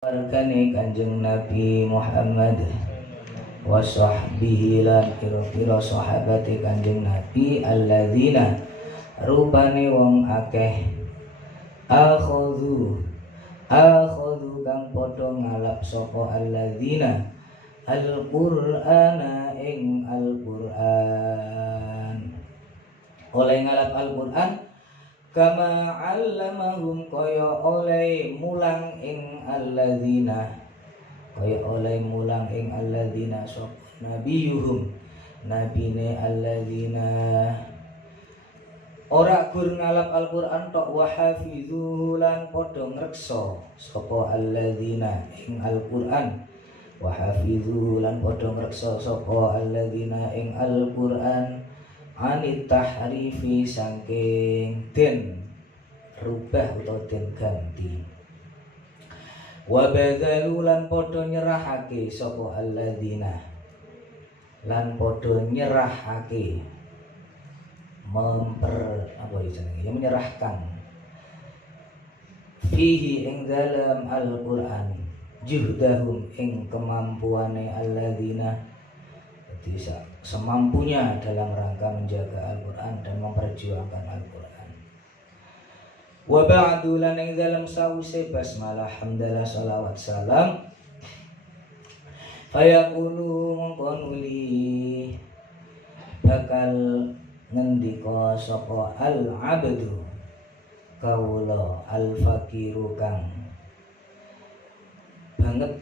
Warkane Kanjeng Nabi Muhammad wa sahbihi lan kira-kira sahabate Kanjeng Nabi alladzina rupane wong akeh akhadhu kang padha ngalap sapa alladzina al-Qur'ana ing Al-Qur'an oleh ngalap Al-Qur'an kama 'allamahum kaya oleh mulang ing alladzina sop nabiyuhum nabine alladzina ora gur ngalap Al-Qur'an tok wa hafizuhu lan padha ngreksa sapa alladzina ing Al-Qur'an wa hafizuhu lan padha ngreksa sapa alladzina ing Al-Qur'an anit tahrifi saking den rubah utawa den ganti wa badzalu lan padha nyerahake sapa alladzina lan padha nyerahake menyerahkan fihi ing dalam Al-Qur'an juhdahum ing kemampuane alladzina bisa semampunya dalam rangka menjaga Al-Qur'an dan memperjuangkan Al-Qur'an. Wa ba'du lan ing dalam sause basmalah hamdalah shalawat salam fayaqulu mongkonuli bakal ngendika sapa al-abdu kawula al-fakiru kang banget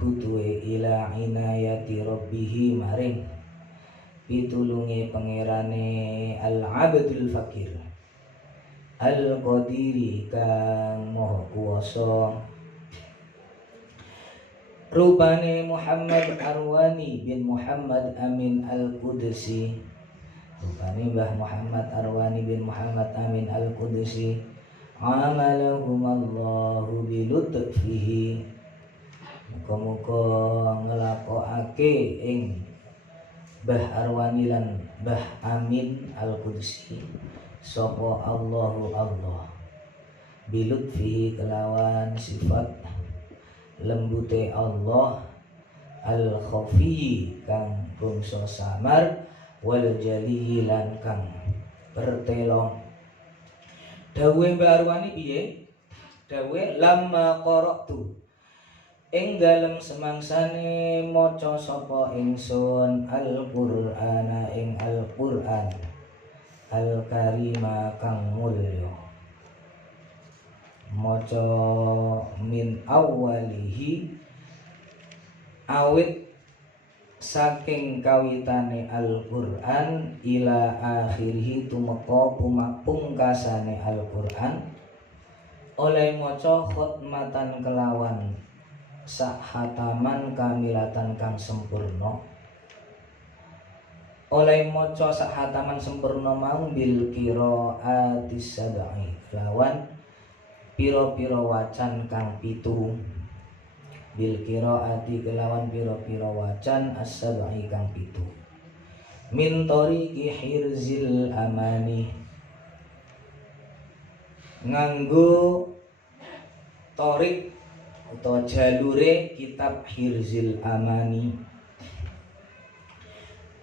butuhe ila inayati rabbihi maring pitulunge pangerane al-abdul fakir al-qadiri kang maha kuwasa rupane Muhammad Arwani bin Muhammad Amin Al-Qudsi rupane Mbah Muhammad Arwani bin Muhammad Amin Al-Qudsi amalahum bilutfihi muga-muga ngelakokake ing Mbah Arwani lan Mbah Amin Al-Qudsi sapa Allahu Allah bilutfi kelawan sifat lembute Allah al-khafi kang bangsa samar wal jali lan kang bertelong dawuh Mbah Arwani piye dawuh lamma qara'tu ing dalem semangsane maca sapa ingsun Al-Qur'ana ing Al-Qur'an Al-Karima kang mulya maca min awalihi awit saking kawitane Al-Qur'an ila akhirih tumeka pungkasane Al-Qur'an oleh maca khotmatan kelawan sahataman kamilatan kang sempurna oleh maca sahataman sempurna mau bil qiraatis sab'i lawan pira-pira wacan kang pitu bil qiraati kelawan pira-pira wacan as-sab'i kang pitu min tariqi hirzil amani nganggo torik atau jalure kitab Hirzil Amani.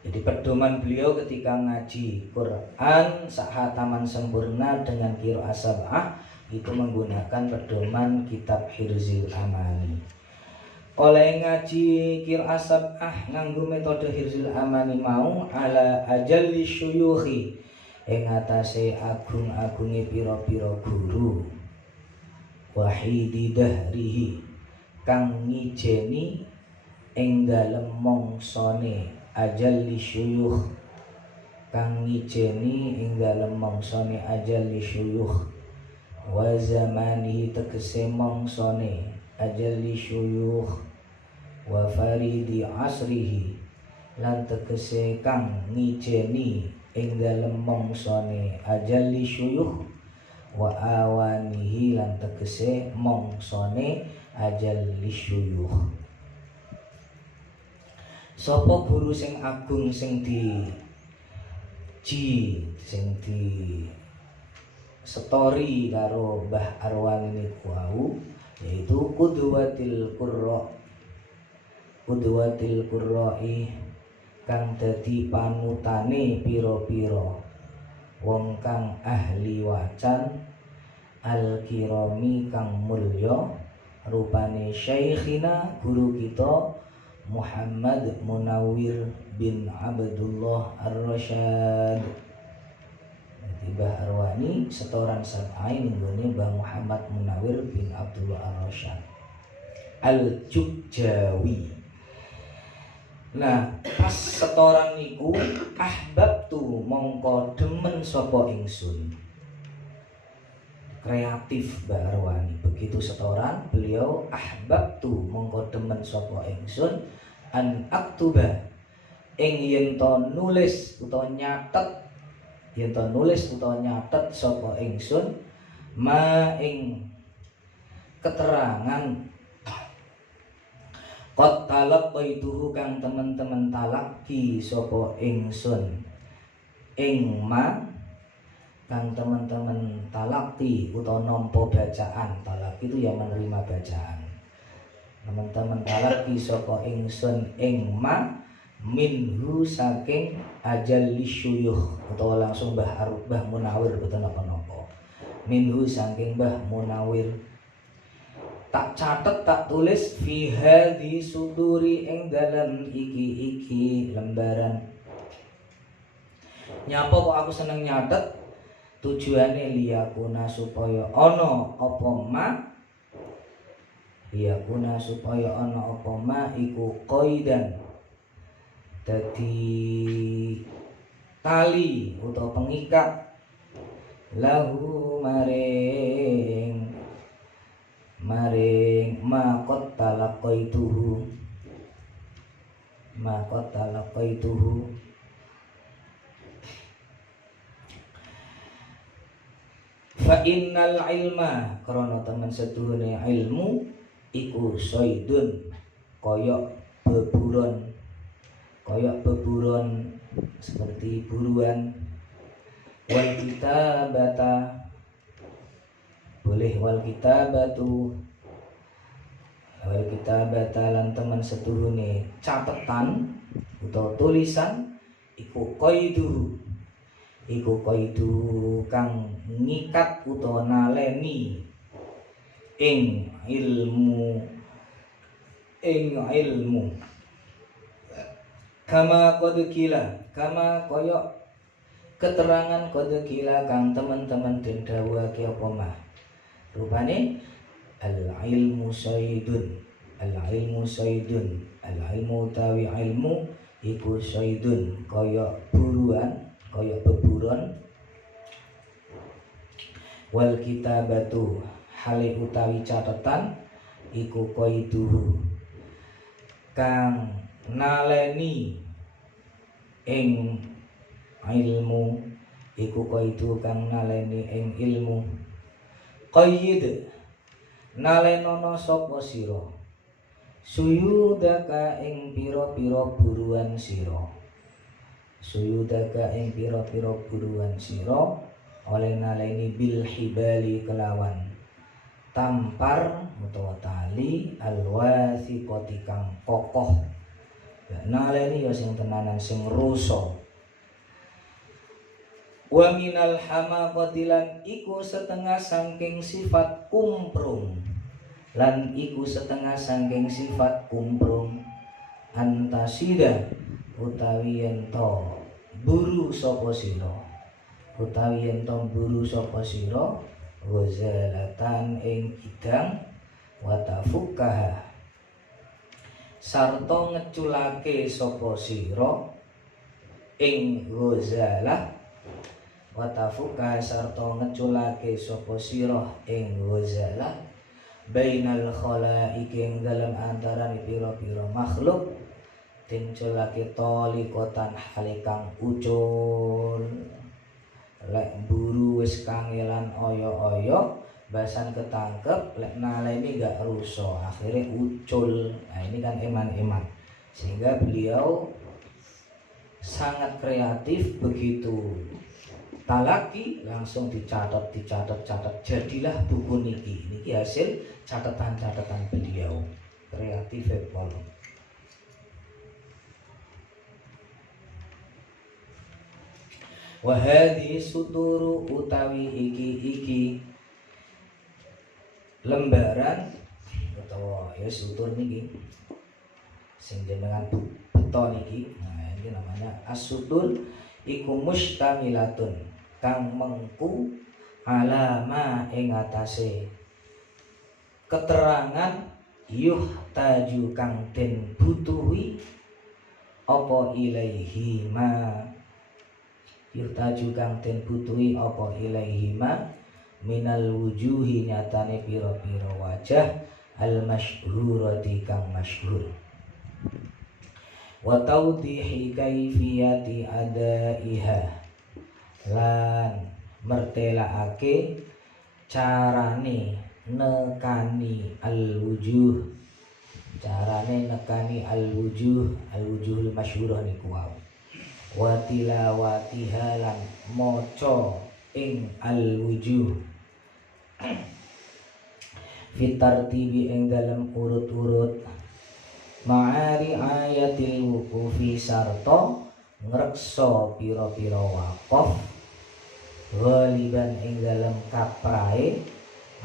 Jadi pedoman beliau ketika ngaji Quran sahataman sempurna dengan qiraah sab'ah itu menggunakan pedoman kitab Hirzil Amani. Oleh ngaji qiraah sab'ah nganggo metode Hirzil Amani mau ala ajalli syuyukhi ing atase agung-agunge pira-pira guru wahidi dahrihi kang ngijeni ing dalem mongsone ajalli syuyukh kang ngijeni ing dalem mongsone ajalli syuyukh wa zamanihi tegese mongsone ajalli syuyukh wa faridi asrihi lan tegese kang ngijeni ing dalem mongsone ajalli syuyukh wa awanihi lan tegese mongsone ajalli syuyukh sapa guru sing agung sing di story karo Mbah Arwan ini wau, yaitu Qudwatil Qurra'i kang dadi panutane pira-pira wong kang ahli wacan al-kirami kang mulya rupane syekhina guru kita Muhammad Munawwir bin Abdullah Ar-Rasyad. Mbah Arwani setoran sab'ain nggone Mbah Muhammad Munawwir bin Abdullah Ar-Rasyad Al-Jukjawi. Nah, pas setoran niku ahbabtu mongko demen sapa ingsun. Kreatif Mbah Arwani. Begitu setoran beliau ahbabtu mongko demen sapa ingsun an aktuba ing yen to nulis utawa nyatet sapa ingsun ma ing keterangan qad talaqaituhu kang temen-temen talaki sapa ingsun ing ma kang teman-teman talaki utawa nampa bacaan. Talaki itu ya menerima bacaan. Teman-teman talaki sapa ingsun ing ma minhu saking ajal lisyuyuh utawa langsung Mbah Munawwir boten napa-napa. Minhu saking Mbah Munawwir tak catet tak tulis fi hadhi suduri ing dalam iki lembaran. Nyapa kok aku seneng nyatet? Tujuane liyakuna supaya ana apa ma, liyakuna supaya ana apa ma iku qaidan dadi tali utawa pengikat lahu maring ma qad talaqaituhu fa innal ilma karena teman seduhune ilmu iku saidun koyok beburon seperti buruan. Wal kitabata boleh wal kitabata lan teman seduhune catetan utawa tulisan iku qaidu kang ngikat utawa naleni ing ilmu kama koyok keterangan kodekila kang teman-teman den dawuhake apa mah rupane al-ilmu saidun al-ilmu tawi ilmu iku saidun koyok beburon wal kitabatu hale utawi catatan iku qaiduhu kang naleni ing ilmu iku qaidu kang naleni ing ilmu qayyid nalenono sapa sira suyudaka ing pira-pira buruan sira oleh naleni bil hibali kelawan tampar utawa tali alwasiqati kang kokoh. Naleni ya sing tenanan sing rusa. Wa minal hamaqati lan iku setengah saking sifat kumprung antasida utawi yen to buru sapa sira ghazalatan ing kidang watafukah sarta ngeculake sapa sira ing ghazalah watafukah sarta ngeculake sapa sira ing ghazalah bainal khalaiqi ing dalam antarané pira-pira makhluk tinculake tolikotan halikang ucul lek buru wis kangelan oyo-oyo basan ketangkep lek naleni gak ruso akhirnya ucul. Nah ini kan eman-eman sehingga beliau sangat kreatif begitu talaki langsung dicatat, jadilah buku niki hasil catatan beliau. Kreatif pol. Wa hadhi suturu utawi iki lembaran utawa ya sutur niki sing jenengan beto niki. Nah, ini namanya as-sutur iku mustamilatun kang mengku alama ing atase keterangan yuhtaju kang den butuhi apa ilaihi ma yuhtaju kang den butuhi apa ilaihi ma minal wujuhi nyatane pira-pira wajah al masyhurati kang masyhur wa tawdihi kaifiyati adaiha lan mertelaake carane nekani al wujuhul masyhurah niku wae wa tilawatiha lan maca ing al wujuh fitartibi ing dalam urut-urut ma'ari ayatil wuqufi sarta ngreksa pira-pira waqaf ghaliban ing dalam kaprae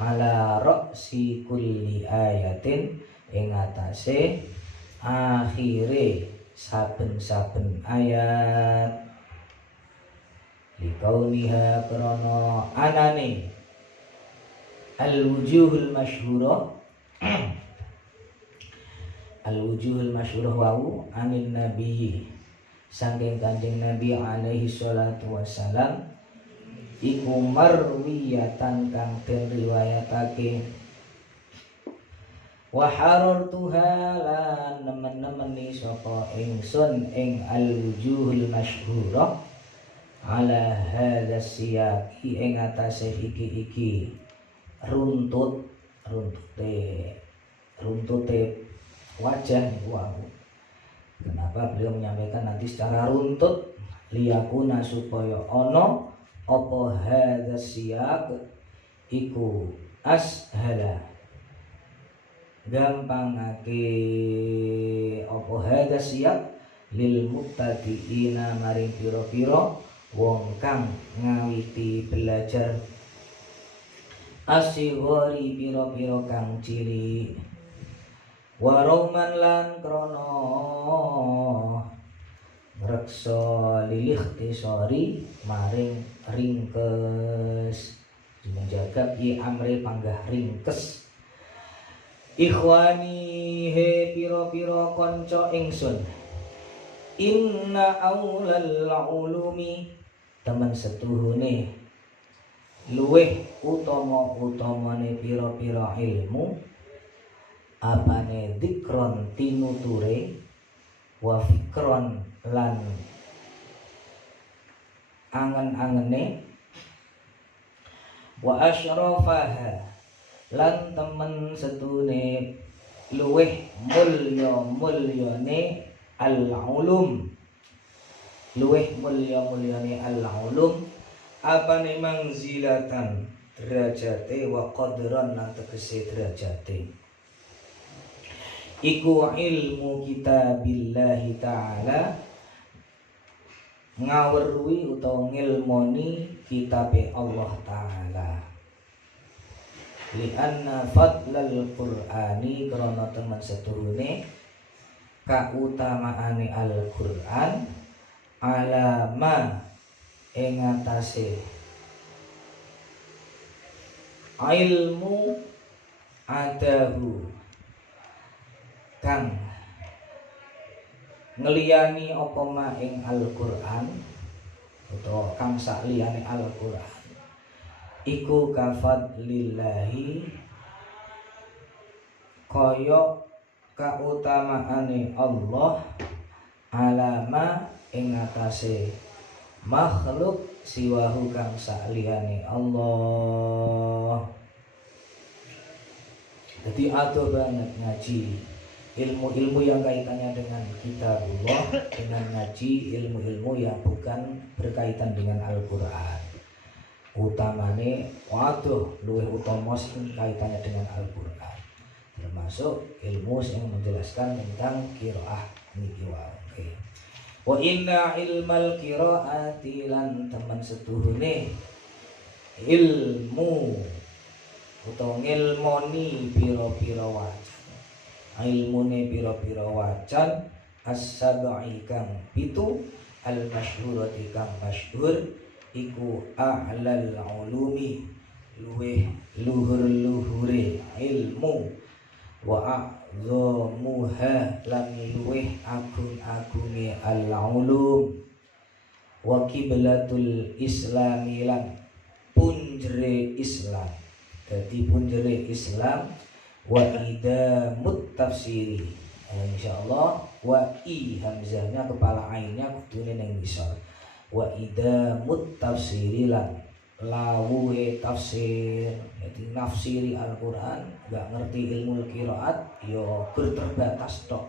ala ra'si kulli ayatin ing atase akhire saben-saben ayat likauniha krana anane al-wujuhul masyhurah al-wujuhul masyhurah wau anin nabi saking Kanjeng Nabi alaihi salatu wassalam iku marwiyatan kang den riwayatake wa harartuha lan nemen-nemeni sapa ingsun ing al-wujuhul masyhurah ala hadza siyaqi ing atase iki runtute wajah niku. Kenapa beliau menyampaikan nanti secara runtut liyakuna supaya ana apa hadza siyaq iku ashala gampangake apa hadza siyaq lil muqtadiina maring pira-pira wong kang ngawiti belajar asigori pira-pira kang cilik warauman lan krana ngreksa lilikhtisari maring ringkes menjaga pi amre panggah ringkes ikhwani he pira-pira kanca ingsun inna aulal ulumi temen setuhune luweh utama-utamane pira-pira ilmu apane dzikron tinuture wa fikron lan angen-angene wa asyrafaha lan temen setune luweh mulya-mulyane al-ulum luweh mulya-mulyane al-ulum apane manzilatan derajate wa qadran lan tegese derajate iku ilmu kitabillahi ta'ala ngawerui utawa ngilmoni kitabe Allah ta'ala li'anna fadlal qur'ani karena teman seturune kautamaane al-Qur'an alama ing atase ilmu adahu kang ngeliyani apa ma ing Al-Qur'an utawa kang sakliyane Al-Qur'an iku kafadlillahi kaya kautamaane Allah alama ing atase makhluk siwahu kang sakliyane Allah. Jadi ada banget ngaji ilmu-ilmu yang kaitannya dengan kitabullah dengan ngaji ilmu-ilmu yang bukan berkaitan dengan Al-Quran. utamane waduh luwih utama sing kaitannya dengan Al-Qur'an, termasuk ilmu yang menjelaskan tentang qiraah niki wae. Wa inna ilmal qiraati lan teman setuhune ilmu utawa ngilmoni pira-pira wacan, ilmune pira-pira wacan as-sab'i kang pitu al-masyhurati kang masyhur iku a'lal ulumi luweh luhur-luhure ilmu wa a'dhamuha lan luweh agung-agunge al-ulum wa qiblatul islami lan punjere Islam. Dadi punjere Islam wa idamut tafsiri. Insyaallah wa i hamzahnya kepala ainnya kudune ning ngisor. Wa idamut tafsiri lan lawuhe tafsir. Jadi nafsiri Al-Qur'an enggak ngerti ilmu qiraat yo terbatas tok,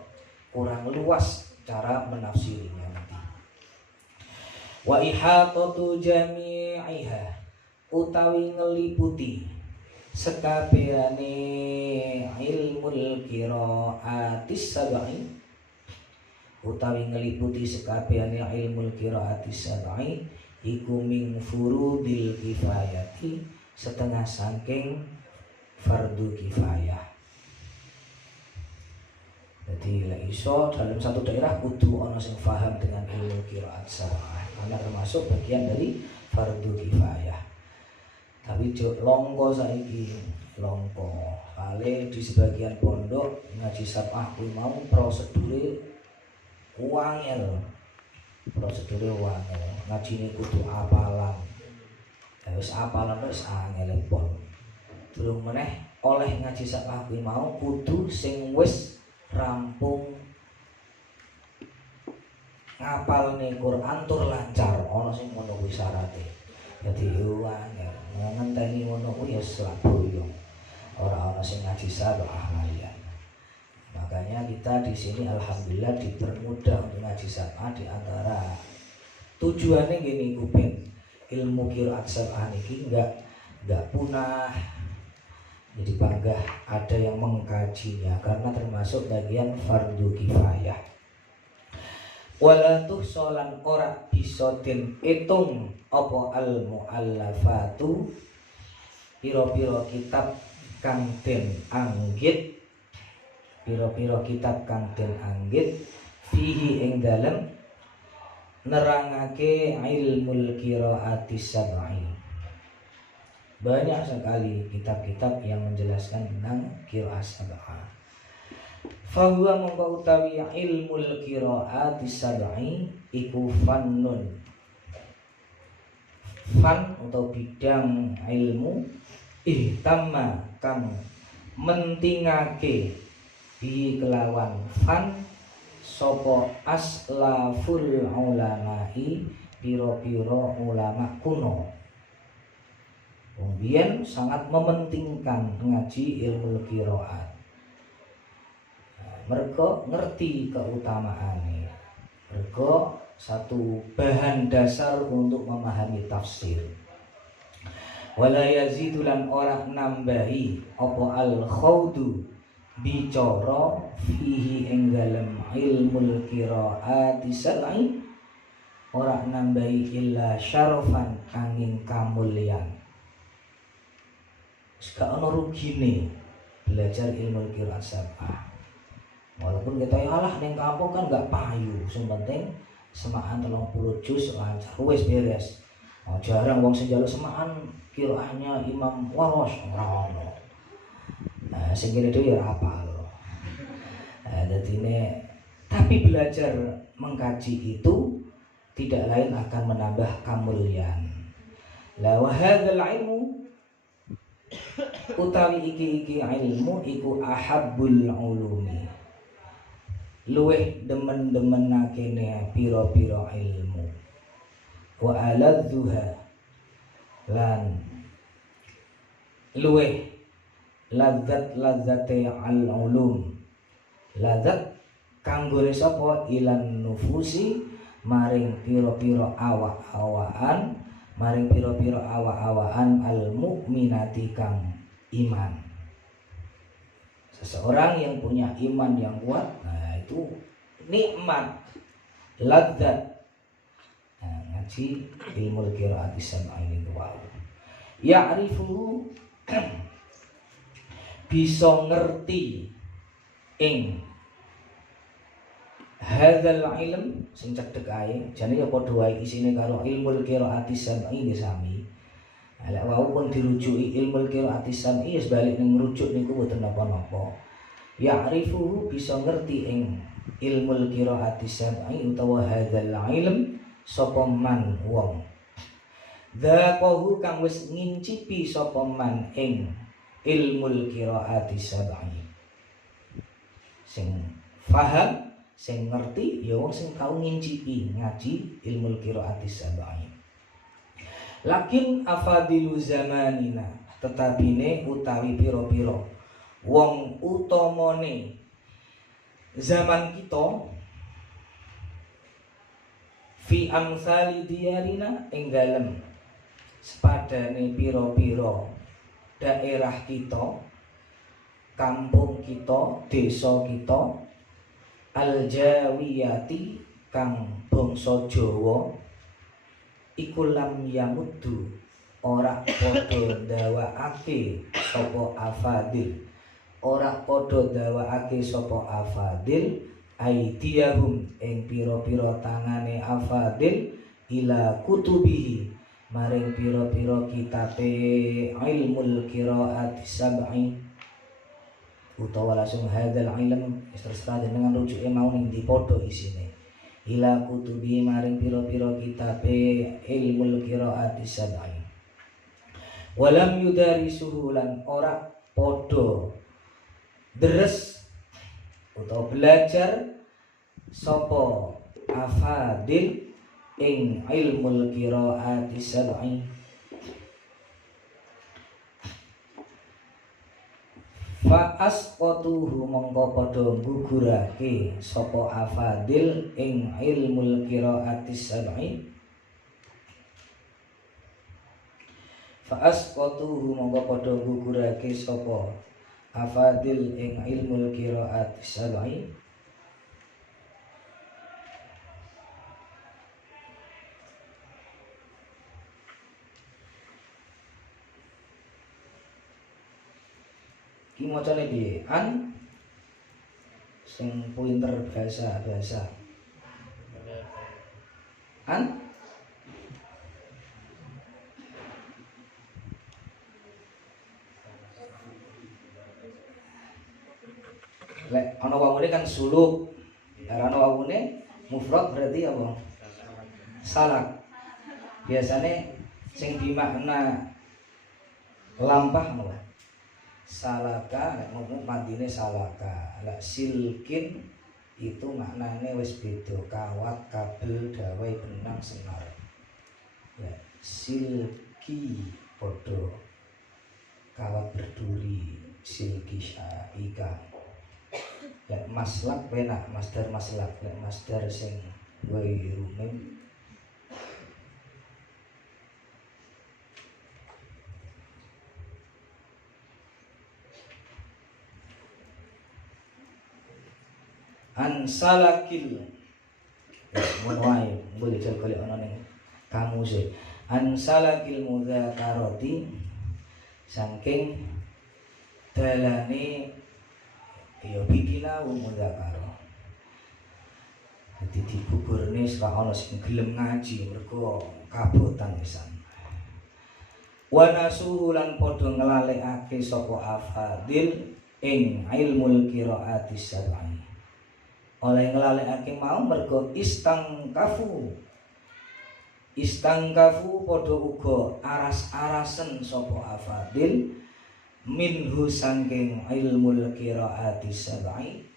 kurang luas cara menafsirinya nanti. Wa ihatatu jami'iha utawi ngeliputi sekabehane ilmul qiraatis sab'i utawi ngeliputi sekabehane ilmul qiraatis sab'i iku min furudil kifayati setengah saking fardu kifayah. Jadi lek iso dalam satu daerah kudu ana sing paham dengan ilmu qiraat sab'ah, karena termasuk bagian dari fardu kifayah. Tapi longko saiki longko kali di sebagian pondok ngaji sab'ah kuwi mau prosedure wangel ngaji ini kudu apalan wis apalan wis angel pol durung meneh oleh ngaji sab'ah kuwi mau kudu sing wis rampung ngapalne Quran tur lancar ana sing ngono kuwi syaraté. Dadi wangel ngenteni ngono kuwi ya slaboyo. Ora ana sing ngaji sab'ah malian. Makanya kita di sini alhamdulillah dipermudah untuk ngaji sab'ah, di antara tujuannya gini kuping ilmu qiraat sab'ah niki enggak punah. Jadi bangga ada yang mengkajinya karena termasuk bagian fardu kifayah. Wala tuhsolan ora bisa den itung apa al muallafatu pira-pira kitab kang den anggit fihi ing dalem nerangake ilmul qiraati sab'i. Banyak sekali kitab-kitab yang menjelaskan tentang qiraat sab'ah. Fahuwa mongko utawi ilmul qiraati sab'i iku fannun. Fan atau bidang ilmu ihtamma kang mentingake bi kelawan fan sapa aslaful ulama'i pira-pira ulama kuno. Kemudian sangat mementingkan ngaji ilmu qiraat. Mereka ngerti keutamaannya. Mereka satu bahan dasar untuk memahami tafsir. Wala yazidulan ora nambahi apa al-khawdu bicara fihi ing dalem ilmul qiraati sab'i ora nambahi illa syarafan angin kamulyan. Gak ono rugine belajar ilmu qiraat sab'ah. Walaupun kita alah ning kampung kan gak payu, sing penting semaan 30 juz lancar wis beres. Jarang wong sing njaluk semaan qiraahnya Imam Waros ora ono. Nah, sing kene dhewe ya hafal. Tapi belajar mengkaji itu tidak lain akan menambah kemuliaan. La wa hadzal ilmu utawi iki ilmu iku ahabbul ulumi. Luweh demen-demenake pira-pira ilmu. Wa aladzuha lan luweh ladzate al-ulum. Ladzat kanggone sapa ilan nufusi maring pira-pira awak-awakan maring pira-pira awa-awaan al mukminati kang iman. Seseorang yang punya iman yang kuat, nah itu nikmat, ladzat. Nah, ngaji ilmu qiraat sam'ai ini wow. Ya'rifu bisa ngerti ing hadzal ilm sing cedhek ae jane ya padha wae isine karo ilmu qiraati sam'i sami. Lek wau pun dirujuki ilmu qiraati sam'i wis balik ning rujuk niku boten napa-napa. Ya'rifu bisa ngerti ing ilmu qiraati sam'i utawa hadzal ilm sapa man wong. Dzaqahu kang wis ngincipi sapa man ing ilmu qiraati sam'i. Sing paham, sing ngerti ya wong sing tau ngincipi ngaji ilmu qiraati sab'i. Lakin afadilu zamanina, tetapine utawi pira-pira wong utamane zaman kita fi amsali diyarina ing dalem sepadane pira-pira daerah kita, kampung kita, desa kita, al-jawiyati kang bangsa Jawa iku lam yamuddu ora padha ndawakake sapa afadil, ora padha ndawakake sapa afadil aidiyahum ing pira-pira tangane afadil ila kutubihi maring pira-pira kitabe ilmul qiraat sab'i utawa langsung hadzal ilm terserah dengan rujuke mau ning ndi padha isine ila kutubi maring pira-pira kitabe ilmul qiraat sab'i walam yudarisuhu lan ora padha deres utawa belajar sapa afadil ing ilmul qiraat sab'i. Fa asqatuhu mongko padha gugurake sapa afadil ing ilmul qiraat sab'i. Fa asqatuhu mongko padha gugurake sapa afadil ing ilmul qiraat sab'i. Ki macane piye? An sing pinter bahasa an lek ana wawune kan suluk, nek ana wawune mufrad berarti apa? Salak. Biasane sing dimakna lampah apa? Salaka, nek ngomong madine salaka. Lek silkin itu maknane wis beda, kawat, kabel, dawai, benang, senar. Lek silki padha kawat berduri, silki syaika. Lek maslak penak, masdar maslak, lek masdar sing ghairu mim ansalakil monwae boleh cek ana ning kamu sih ansalakil mudzakarati saking dalane ya bikina mudzakara dadi dikuburne ora ana sing gelem ngaji mergo kabotan pisan wa nasuhu lan padha nglalekake sapa afadil ing ilmul qiraati sab'i oleh nglalekake mau mergo istangkafu padha uga aras-arasen sapa afadil minhu sangking ilmul qiraati sab'i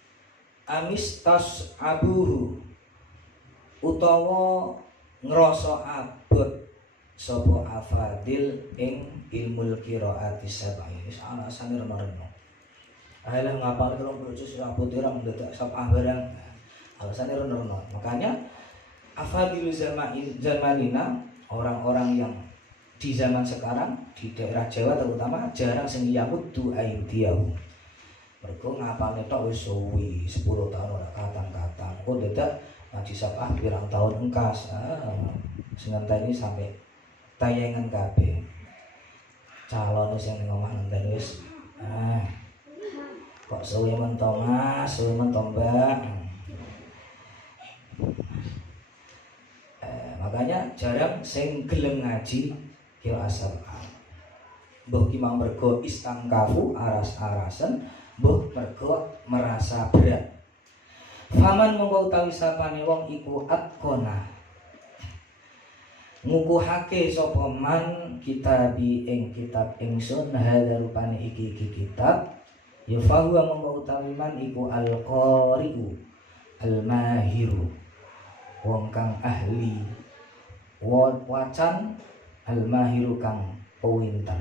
amistas abuhu utawa ngrasa abot sapa afadil ing ilmul qiraati sab'i wis alasane reno-reno alah ngapal 30 juz abot ora mendadak sabah barang alasane reno-reno makanya afadilu zamanina orang-orang yang di zaman sekarang di daerah Jawa terutama jarang sing yamuddu aidiyahu. Mergo ngapalne tok wis suwi 10 tahun ora katang-katang. Kok dadak ngaji sabah pirang tahun engkas. Sing ngenteni sampai tayangan kabeh. Calon sing ning omah ngenteni wis kok suwi men to Mas, suwi men to Mbak. Makanya jarang sing gelem ngaji qiraat sab'ah. Mbah ki mang mergo istangkafu aras-arasen, mbah mergo merasa berat. Faman mongko utawi sapane wong iku atqona ngukuhake sapa man kitabi ing kitab ingsun hadza rupane iki kitab ya fahuwa mongko utawi man iku al-qari'u al-mahiru wong kang ahli wacan al-mahiru kang pinter.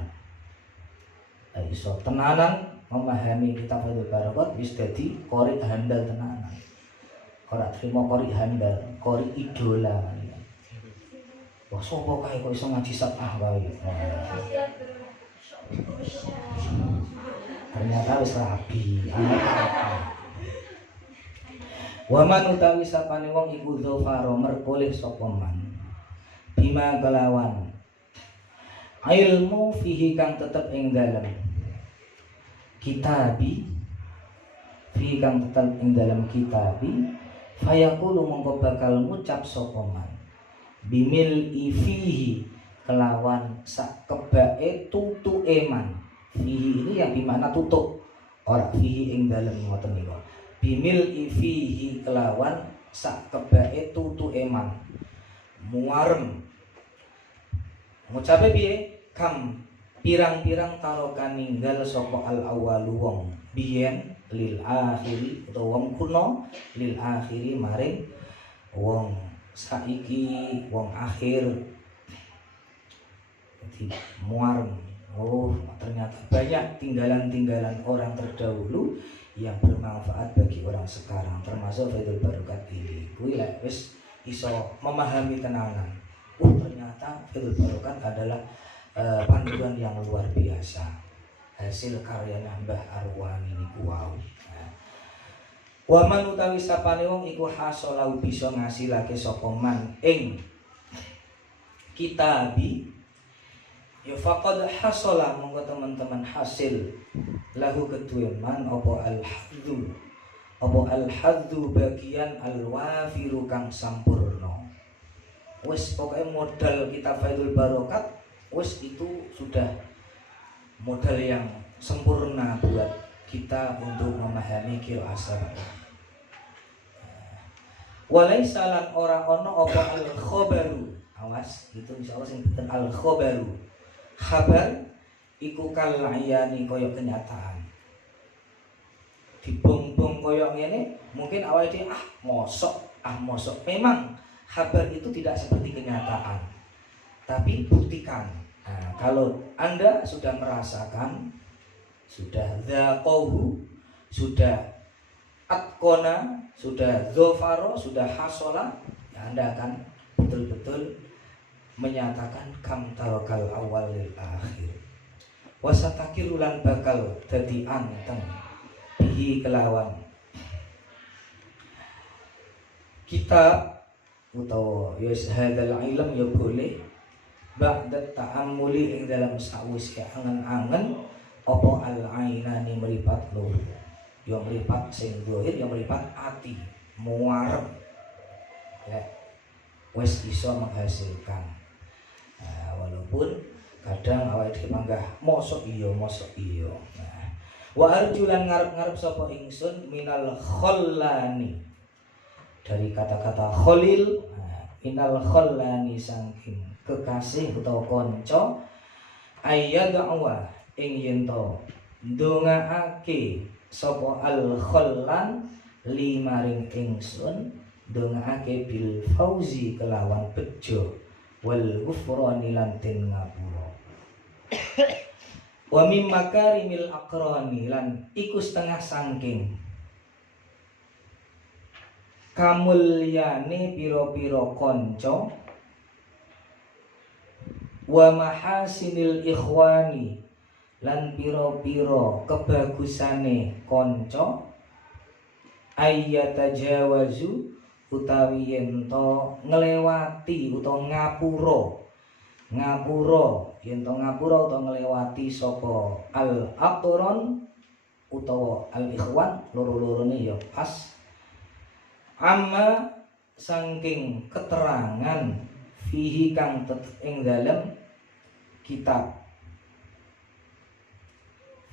Iso tenanan memahami kitab Fathul Barakat wis dadi qari handal tenanan. Ora trimo qari handal, qari idola. Wah, sapa kae kok iso ngaji sabah wae. Ternyata wis rabi. Wa man utawi sapane wong iku dzafaro merkoleh sapa man. Bima kelawan ilmu fihi kang tetep ing dalem kitabi fihi kang tetep ing dalem kitabi fayaqulu mongko bakal ngucap sapa man bimil ifihi kelawan sak kebae tutuke man. Fihi ini yang dimana tutuk, ora fihi ing dalem ngoten niku. Bimil ifihi kelawan sak kebae tutuke man. Muarem ngucape piye? Kam pirang-pirang taroka ninggal sapa al awwalu wong biyen lil akhiri utawa wong kuno lil akhiri maring wong saiki wong akhir. Jadi muarem. Oh, ternyata banyak tinggalan-tinggalan orang terdahulu yang bermanfaat bagi orang sekarang, termasuk Fathul Barakat ini. Kuwi lek wis iso memahami tenanan. Ternyata Fathul Barakat adalah panduan yang luar biasa, hasil karyanya Mbah Arwani niku wau. Wa man utawi sapane wong iku hasolau bisa ngasilake sapa man ing kitabi ya faqad hasola monggo teman-teman hasil lahu kedue man apa al-hadzu bagian al-wafiru kang sampurna. Wis pokoke modal kitab Fathul Barakat wis itu sudah modal yang sempurna buat kita untuk memahami qiraat sab'ah. Walaisa lan ora ono apa al-khabaru. Awas, itu insyaallah sing beten al-khabaru. Khabar iku kal ayani kaya kenyataan. Dibong-bong kaya ngene, mungkin awake dhewe mosok. Memang kabar itu tidak seperti kenyataan. Tapi buktikan. Nah, kalau Anda sudah merasakan, sudah dzaqahu, sudah atqona, sudah dzafaro, sudah hasola, ya Anda akan betul-betul menyatakan kam tarakal awal lil akhir. Wasatakirulan bakal dadi anteng bihi kelawan kitab utawa ya hadzal ilm ya boleh ba'da ta'ammuli ing dalam sawise angen-angen apa al-ainani meripat loro. Ya meripat sing zahir, ya meripat ati, muarep. Lek wis iso menghasilkan. Nah, walaupun kadang awake dhewe manggah mosok iya. Nah, wa arjulan ngarep-ngarep sapa ingsun minal khallani. Dari kata-kata khalil, minal khallani saking kekasih utawa kanca ayyad'wa ing yen to ndongaake sapa al khallan limaring ingsun ndongaake bil fauzi kelawan bejo wal ghufrani lan den ngapura wa mim makarimil aqrani lan iku setengah saking kamulyane pira-pira kanca wa mahasinil ikhwani lan piro-piro kebagusane kanca ayyatajawazu utawi yen to nglewati utawa ngapura yen to ngapura utawa nglewati sapa al aqron utawa al ikhwan loro-lorone ya pas amma saking keterangan fihi kang tetep ing dalem kitab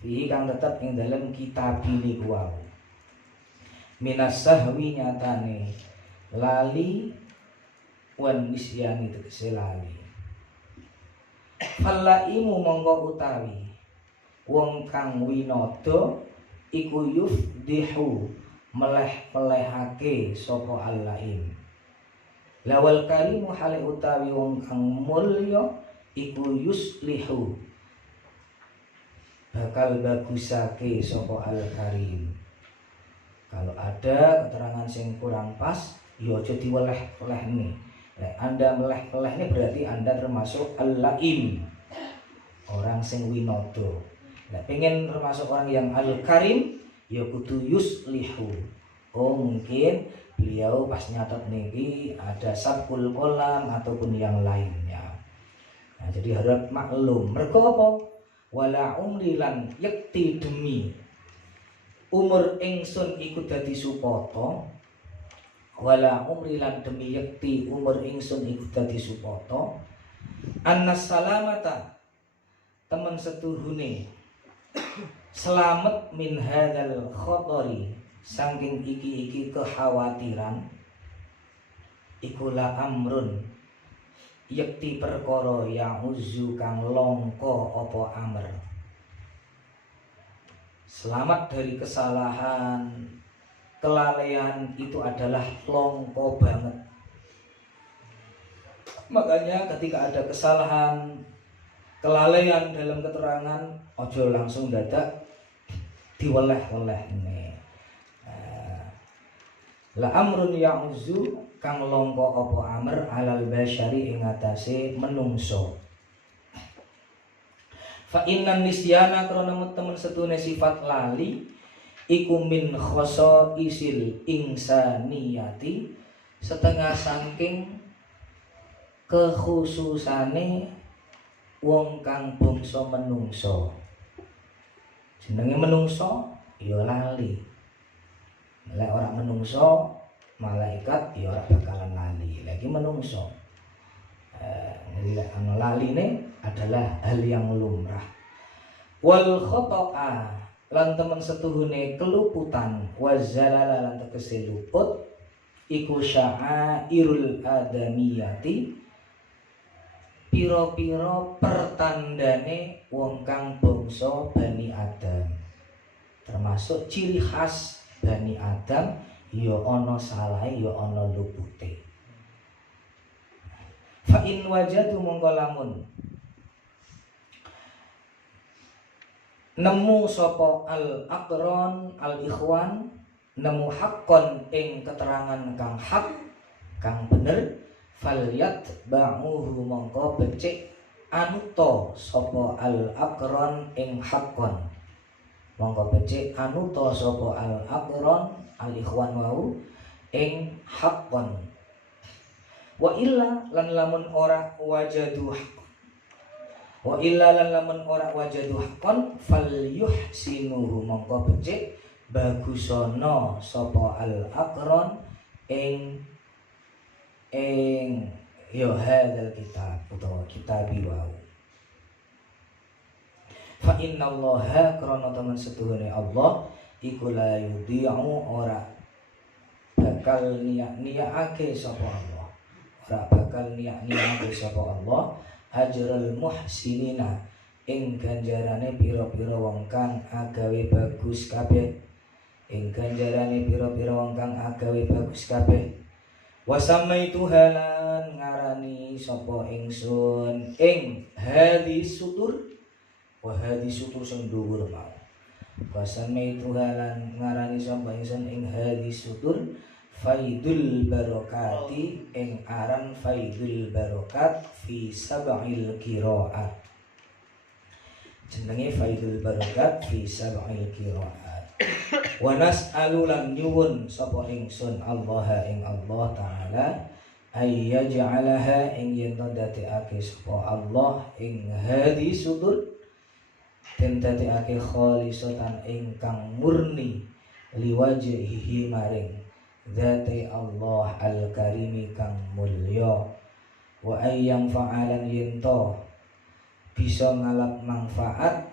fihi kang tetep ing dalem kitab ini kuwi minas sahwi nyatane lali wan nisyani tegese lali falaimu mongko utawi wong kang winada iku yufdihu meleh-melehake sapa allaim lawal karimu hale utawi wong kang mulya iku yuslihu bakal bagusake sapa al karim. Kalau ada keterangan sing kurang pas ya aja diweleh-welehne. Nek Anda meleh-melehne berarti Anda termasuk al-laim, orang sing winada. Nek pengen termasuk orang yang al-karim ya kudu yuslihu. Oh mungkin beliau pas nyatet niki ada sabkul kolam ataupun yang lainnya. Nah, jadi harap maklum. Mergo apa? Wala umri lan yakti demi umur ingsun iku dadi supata. Wala umri lan demi yakti umur ingsun iku dadi supata. Annas salamata temen setuhune selamat min hadzal khatari saking iki kekhawatiran iku la amrun yakti perkara yang uzu kang longko apa amr. Selamat dari kesalahan, kelalaian itu adalah longko banget. Makanya ketika ada kesalahan, kelalaian dalam keterangan, ojo langsung dadak diweleh-weleh nih. La amrun ya'uzu kang longko apa amr alal basyari ing atase menungso. Fa innan nisyana krana temen setune sifat lali iku min khoso isil insaniyati setengah saking kekhususane wong kang bangsa menungso. Jenenge menungso ya lali. Lek ora menungso malaikat ya ora bakalan lali. Lagi menungso. Lek ana laline adalah hal yang lumrah. Wal khata'a lan temen setuhune keluputan wa zalala lan tegese luput iku sya'airul adamiyati piro-piro pertandane wong kang bangsa Bani Adam. Termasuk ciri khas Bani Adam ya ana salahe ya ana lupute. Fa in wajadu mongko lamun nemu sapa al aqron al ikhwan nemu haqqon ing keterangan kang hak kang bener falyat ba'uhu mongko becik anuta sapa al aqron ing haqqon mongko becik anuta sapa al aqron al ikhwan wau ing haqqon wa illa lan lamun ora wajadu wa illa lan lamun ora wajadu haqqan falyuhsinuhu mongko becik bagusana sapa al aqron ing ya hadzal kitab utawa kitabi wau fa innallaha krana temen setuhune Allah iku la yudhi'u ora bakal niat-niatake sapa Allah ora bakal niat-niatake sapa Allah ajrul muhsinina ing ganjarane pira-pira wong kang agawe bagus kabeh ing ganjarane pira-pira wong kang agawe bagus kabeh wasamaitu halan ngarani sapa ingsun ing hadis sutur wa hadis sutur sing dhuwur mau wasamaitu halan ngarani sapa ingsun ing hadis sutur faidul barokati ing aran faidul barokat fi sab'il qiraat. Jenenge faidul barokat fi sab'il qiraat. Wa nas'alu lan nyuwun sapa ingsun Allah ing Allah taala ay yaj'alaha ing yen dadekake sapa Allah ing hadi sudur den dadekake khalisatan ingkang murni liwajhihi maring zati Allah al-karimi kang mulya wa ayyang fa'alan yento bisa ngalap manfaat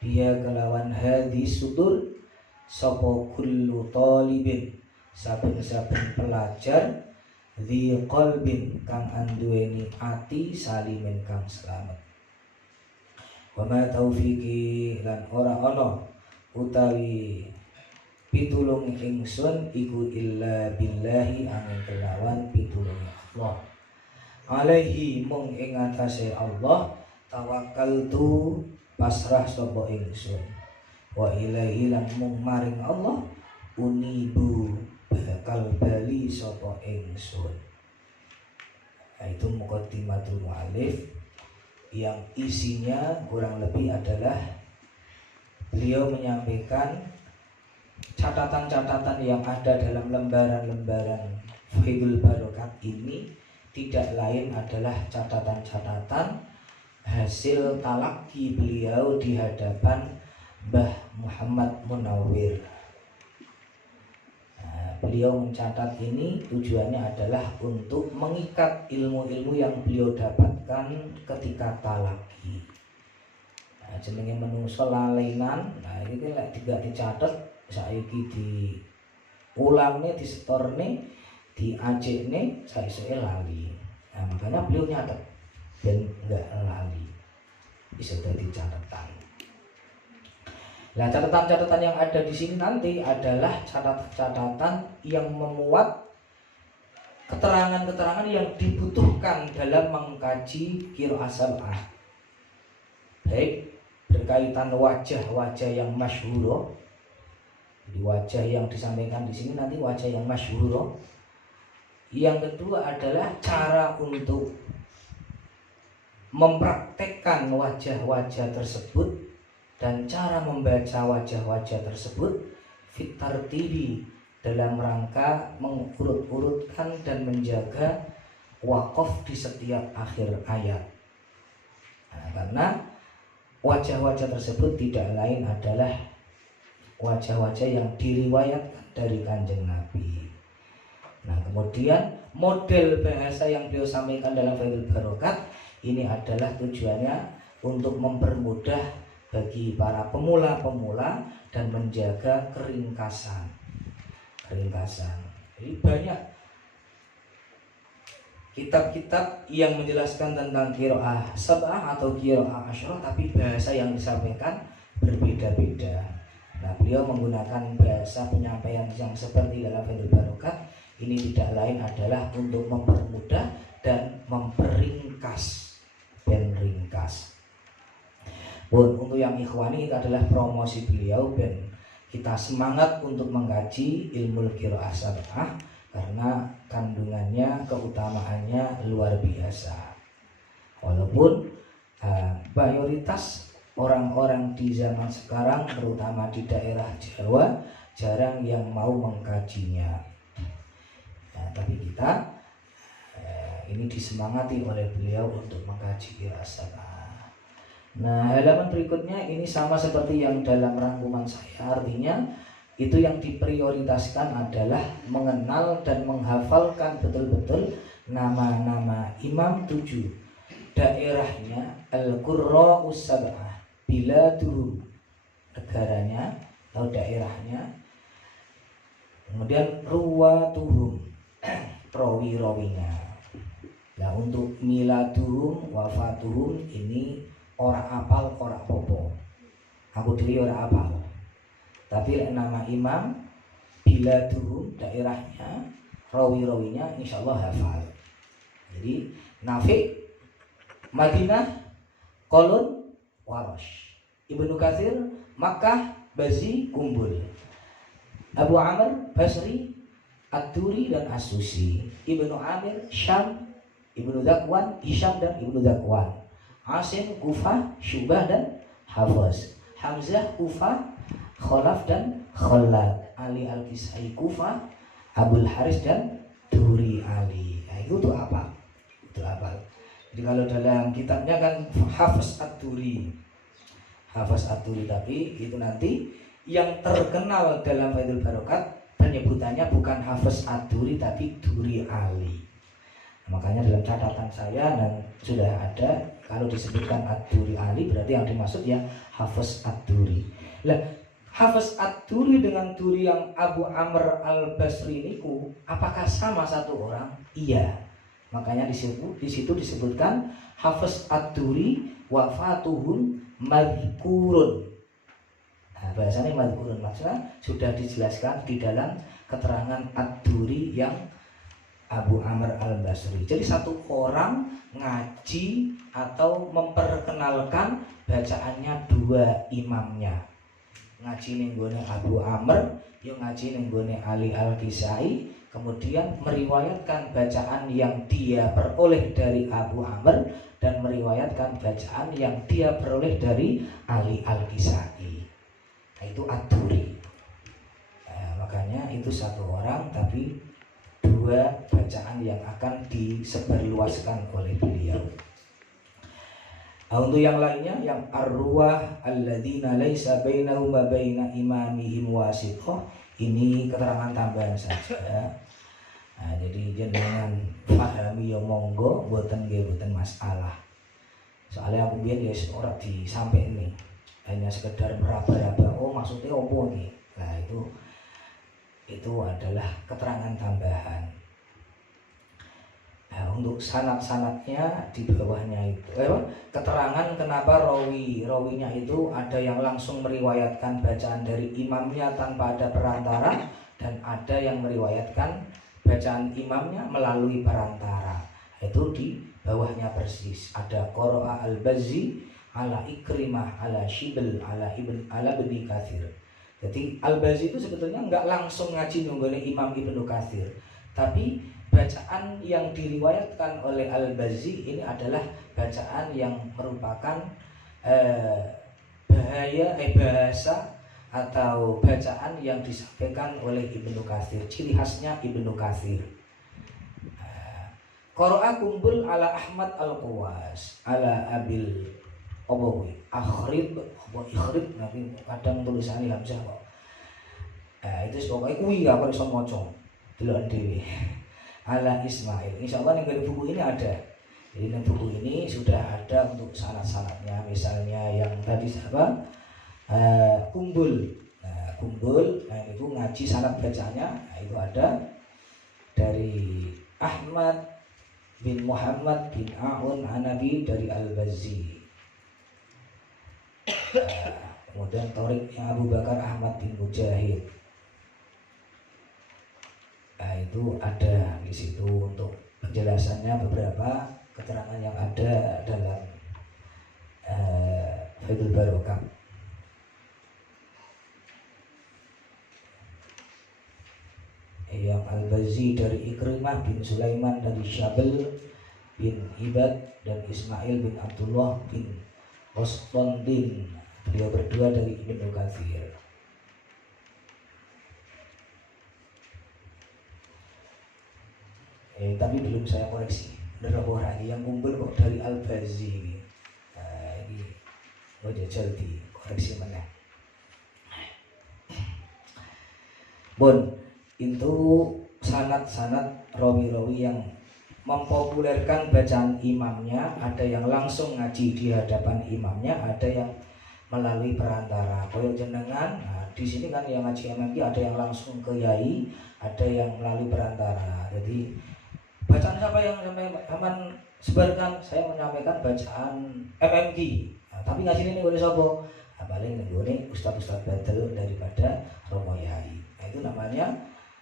biya kelawan hadi sudur sapa kullu talibin saben-saben pelajar di qalbin kang anduweni ati salimin kang selamat. Wa ma taufiqi lan ora ana utawi pitulung ingsun iku illa billahi angin kelawan pitulung Allah. Alaihi mung ing atase Allah tawakkaltu pasrah sapa ingsun. Wa ilaihi lan mung maring Allah unibu bakal bali sapa ingsun. Itu muqaddimatul mu'allif yang isinya kurang lebih adalah beliau menyampaikan catatan-catatan yang ada dalam lembaran-lembaran Faidul Barokat ini tidak lain adalah catatan-catatan hasil talaki beliau di hadapan Mbah Muhammad Munawwir. Beliau mencatat ini tujuannya adalah untuk mengikat ilmu-ilmu yang beliau dapatkan ketika talaki. Jenenge menungso lalenan, ini lek tidak dicatat saiki di ulangnya, di setorne, di ajekne saiki lali. Makanya beliau nyatet dan enggak lali. Bisa jadi catatan. Nah, catatan-catatan yang ada di sini nanti adalah catatan-catatan yang memuat keterangan-keterangan yang dibutuhkan dalam mengkaji qiraah sab'ah. Baik berkaitan wajah-wajah yang masyhur. Di wajah yang disampaikan di sini nanti wajah yang masyhur. Yang kedua adalah cara untuk mempraktekkan wajah-wajah tersebut dan cara membaca wajah-wajah tersebut fit tartibi dalam rangka mengurut-urutkan dan menjaga waqaf di setiap akhir ayat. Karena wajah-wajah tersebut tidak lain adalah wajah-wajah yang diriwayatkan dari Kanjeng Nabi. Kemudian model bahasa yang beliau sampaikan dalam Faidul Barokat ini adalah tujuannya untuk mempermudah bagi para pemula-pemula dan menjaga keringkasan. Jadi banyak kitab-kitab yang menjelaskan tentang qiraah sab'ah atau qiraah asyarah, tapi bahasa yang disampaikan berbeda-beda. Beliau menggunakan bahasa penyampaian yang seperti dalam Faidul Barokat ini tidak lain adalah untuk mempermudah dan memperingkas dan ringkas. Untuk yang ikhwani itu adalah promosi beliau dan kita semangat untuk mengkaji ilmu qiraah sab'ah karena kandungannya, keutamaannya luar biasa. Walaupun mayoritas orang-orang di zaman sekarang terutama di daerah Jawa jarang yang mau mengkajinya. Tapi kita ini disemangati oleh beliau untuk mengkaji qiraah sab'ah. Halaman berikutnya ini sama seperti yang dalam rangkuman saya, artinya itu yang diprioritaskan adalah mengenal dan menghafalkan betul-betul nama-nama imam 7 daerahnya al-qurra'us sab'ah biladuhum, negaranya atau daerahnya, kemudian ruwatuhum, rawi-rawinya. Untuk miladuhum wafatuhum ini ora apal, ora popo. Aku diri ora apal. Tapi nama imam, biladuhum, daerahnya, rawi-rawinya insyaallah hafal. Jadi Nafi, Madinah, Qolun, Warash. Ibnu Katsir, Makkah, Bazi, Kumbul. Abu Amr, Basri, Ad-Duri dan As-Susi, Ibnu Amir, Syam, Ibnu Zakwan, Hisham dan Ibnu Zakwan, Asim, Kufah, Syubah dan Hafaz, Hamzah, Kufah, Khalaf dan Khalad, Ali Al-Kisai, Kufah, Abul Haris dan Duri Ali. Nah, itu tuh apa? Itu apa? Jadi kalau dalam kitabnya kan Hafaz Ad-Duri, Hafaz Ad-Duri, tapi itu nanti yang terkenal dalam Faidul Barokat penyebutannya bukan Hafaz Ad-Duri tapi Duri Ali. Makanya dalam catatan saya dan sudah ada, kalau disebutkan Ad-Duri Ali berarti yang dimaksud ya Hafaz Ad-Duri. Lah, Hafaz Ad-Duri dengan Duri yang Abu Amr Al-Basri niku apakah sama satu orang? Iya. Makanya di situ disebutkan Hafaz Ad-Duri wafatuhun madhkurun. Nah, bahasanya madhkurun maksudnya sudah dijelaskan di dalam keterangan Ad-Duri yang Abu Amr Al-Basri. Jadi satu orang ngaji atau memperkenalkan bacaannya dua imamnya. Ngaji nenggone Abu Amr, yang ngaji nenggone Ali Al-Kisai, kemudian meriwayatkan bacaan yang dia peroleh dari Abu Amr dan meriwayatkan bacaan yang dia peroleh dari Ali Al-Kisai. Nah, itu Ad-Duri. Nah, makanya itu satu orang tapi dua bacaan yang akan disebarluaskan oleh beliau. Untuk yang lainnya, yang arwah alladzina laisa bainahum wa baina imamihim wasithah, ini keterangan tambahan saja. Nah, jadi jenengan pahami ya monggo, mboten nggih mboten masalah. Soalnya aku biyen ya ora disampe ini. Hanya sekedar meraba-raba, oh maksudnya opo iki. Nah, itu adalah keterangan tambahan. Nah, untuk sanad-sanadnya di bawahnya itu keterangan kenapa rawinya itu ada yang langsung meriwayatkan bacaan dari imamnya tanpa ada perantara, dan ada yang meriwayatkan bacaan imamnya melalui perantara. Itu di bawahnya persis ada Qara'a Al-Bazzi ala Ikrimah ala Shibl ala Ibni Katsir. Jadi Al-Bazzi itu sebetulnya nggak langsung ngaji nunggone Imam Ibnu Katsir, tapi bacaan yang diriwayatkan oleh Al-Bazzi ini adalah bacaan yang merupakan bahasa atau bacaan yang disampaikan oleh Ibnu Katsir, ciri khasnya Ibnu Katsir. Qara'a kumpul ala Ahmad Al-Qawas ala Abil Obowi akhrib ikhrib, nanti kadang tulisannya hamzah kok. Itu pokoknya kuwi gak iso maca delok dhewe. Ala Ismail. Insyaallah ning buku ini ada. Jadi ning buku ini sudah ada untuk sanad-sanadnya. Misalnya yang tadi siapa? Kumbul. Nah, Kumbul, nah itu ngaji sanad bacanya. Nah, itu ada dari Ahmad bin Muhammad bin Aun Anabi dari Al-Bazzi. Kemudian Thoriqnya Abu Bakar Ahmad bin Mujahid. Nah, itu ada di situ untuk penjelasannya beberapa keterangan yang ada dalam Faidul Barokah. Yang Al-Bazzi dari Ikrimah bin Sulaiman dari Syabel bin Ibad dan Ismail bin Abdullah bin Ostondin, beliau berdua dari Ibnu Katsir. Tapi belum saya koreksi. Berapa orang yang kumpul kok dari Al-Bazzi. Ini mau jajal di koreksi mana? Bon, itu sanad-sanad rawi-rawi yang mempopulerkan bacaan imamnya, ada yang langsung ngaji di hadapan imamnya, ada yang melalui perantara. Kalau jenengan, nah, di sini kan yang ngaji MMG ada yang langsung ke yai, ada yang melalui perantara. Jadi bacaan siapa yang aman sebarkan? Saya menyampaikan bacaan MMG. Nah, tapi ngaji ini boleh sobo. Nah, paling ini ustaz-ustaz badal daripada Romo Yai. Nah, itu namanya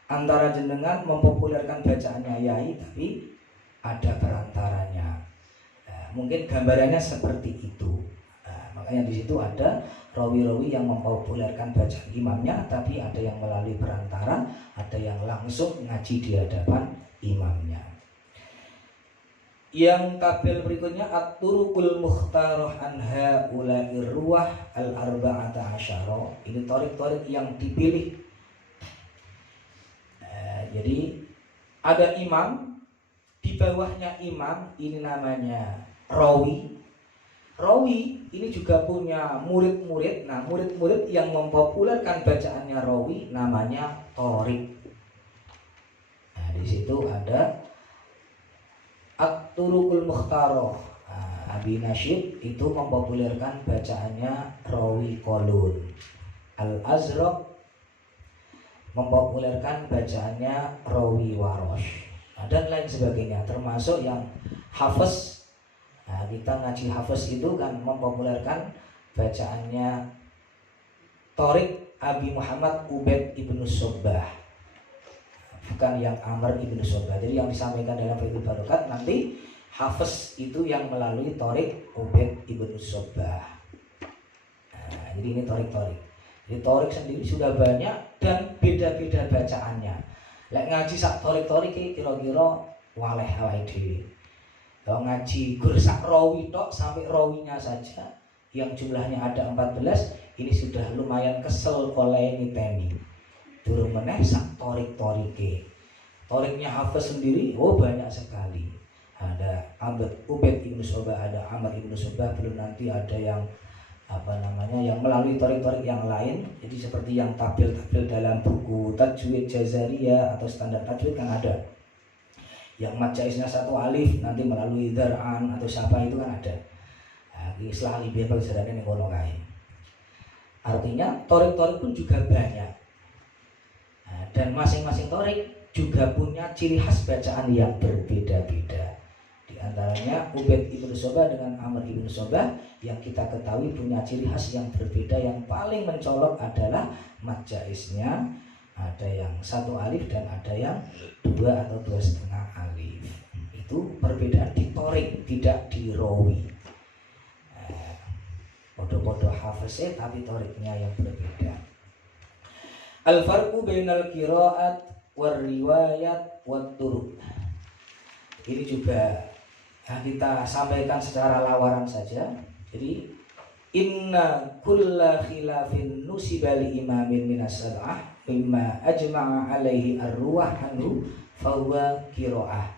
antara jenengan mempopulerkan bacaannya yai, tapi ada perantaranya. Nah, mungkin gambarannya seperti itu. Nah, Makanya di situ ada rawi-rawi yang mempopulerkan bacaan imamnya, tapi ada yang melalui perantara, ada yang langsung ngaji di hadapan imamnya. Yang tabel berikutnya at-turuqul mukhtarah anha ula'ir ruwah al-arba'ata asyara. Ini torik-torik yang dipilih. Jadi ada imam, di bawahnya imam, ini namanya rawi. Rawi ini juga punya murid-murid. Nah, murid-murid yang mempopulerkan bacaannya rawi namanya torik. Nah, di situ ada at-turuqul mukhtarah. Abi Nasyid itu mempopulerkan bacaannya rawi kolun. Al-Azraq mempopulerkan bacaannya rawi warosh. Dan lain sebagainya, termasuk yang hafiz. Nah, kita ngaji hafiz itu kan mempopulerkan bacaannya Torik Abi Muhammad Ubaid ibnu Sobbah, bukan yang Amr ibnu Sobbah. Jadi yang disampaikan dalam Fathul Barokat nanti hafiz itu yang melalui Torik Ubaid ibnu Sobbah. Nah, jadi ini torik-torik. Jadi torik sendiri sudah banyak dan beda-beda bacaannya. Lek ngaji sak torik-torik kira-kira waleh awake dhewe. Kalau ngaji gursak rawi tok sampai rawinya saja yang jumlahnya ada 14, ini sudah lumayan kesel oleh niteni. Durung meneh sak torik-torike. Toriknya hafiz sendiri banyak sekali. Ada Ubaid ibnu Sobbah, ada Amr ibnu Sobbah, belum nanti ada yang yang melalui torik-torik yang lain. Jadi seperti yang tabel-tabel dalam buku Tajwid Jazariyah atau standar tajwid kan ada. Yang mad jaiznya 1 alif nanti melalui dzar'an atau siapa itu kan ada. Nah, istilah alif bebel sedane ning kono kae. Artinya torik-torik pun juga banyak. Nah, dan masing-masing torik juga punya ciri khas bacaan yang berbeda-beda. Di antaranya Ubaid ibnu Sobbah dengan Amr ibnu Sobbah yang kita ketahui punya ciri khas yang berbeda. Yang paling mencolok adalah mad jaiznya, ada yang 1 alif dan ada yang 2 atau 2,5 alif. Itu perbedaan di torik, tidak di rawi. Podo-podo hafiznya tapi toriknya yang berbeda. Al-farqu bainal qiraat war riwayat wat turuq. Ini juga kita sampaikan secara lawaran saja. Jadi inna kulla khilafin nusiba li imamin minas sab'ah mimma ajma'a alaihi ar-ruwah anhu fahuwa qira'ah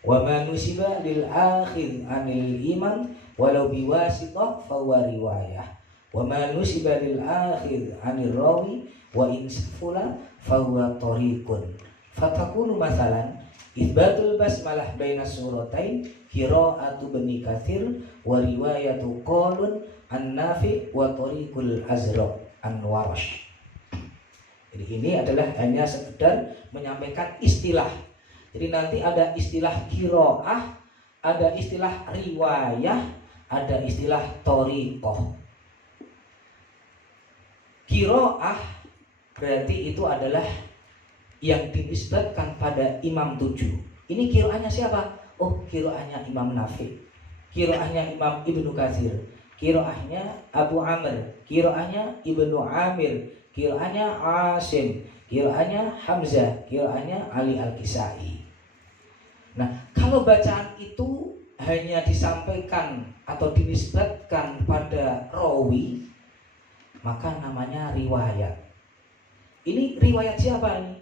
wa ma nusiba lil akhir anil iman walau biwasitah fahuwa riwayah wa ma nusiba lil akhir anil rawi wa in safula fahuwa tariqun fatakunu masalan itsbatul basmalah baina suratain qira'atu bani katsir wa riwayatu qalun an-nafi wa tariqul azraq an-warash. Jadi ini adalah hanya sekedar menyampaikan istilah. Jadi nanti ada istilah qiraah, ada istilah riwayah, ada istilah tariqah. Qiraah berarti itu adalah yang dinisbatkan pada imam 7. Ini qiraahnya siapa? Oh, qiraahnya Imam Nafi, qiraahnya Imam Ibnu Katsir, qiraahnya Abu Amr, qiraahnya Ibnu Amir, qiraahnya Asim, qiraahnya Hamzah, qiraahnya Ali Al-Kisai. Nah, kalau bacaan itu hanya disampaikan atau dinisbatkan pada rawi, maka namanya riwayat. Ini riwayat siapa ini?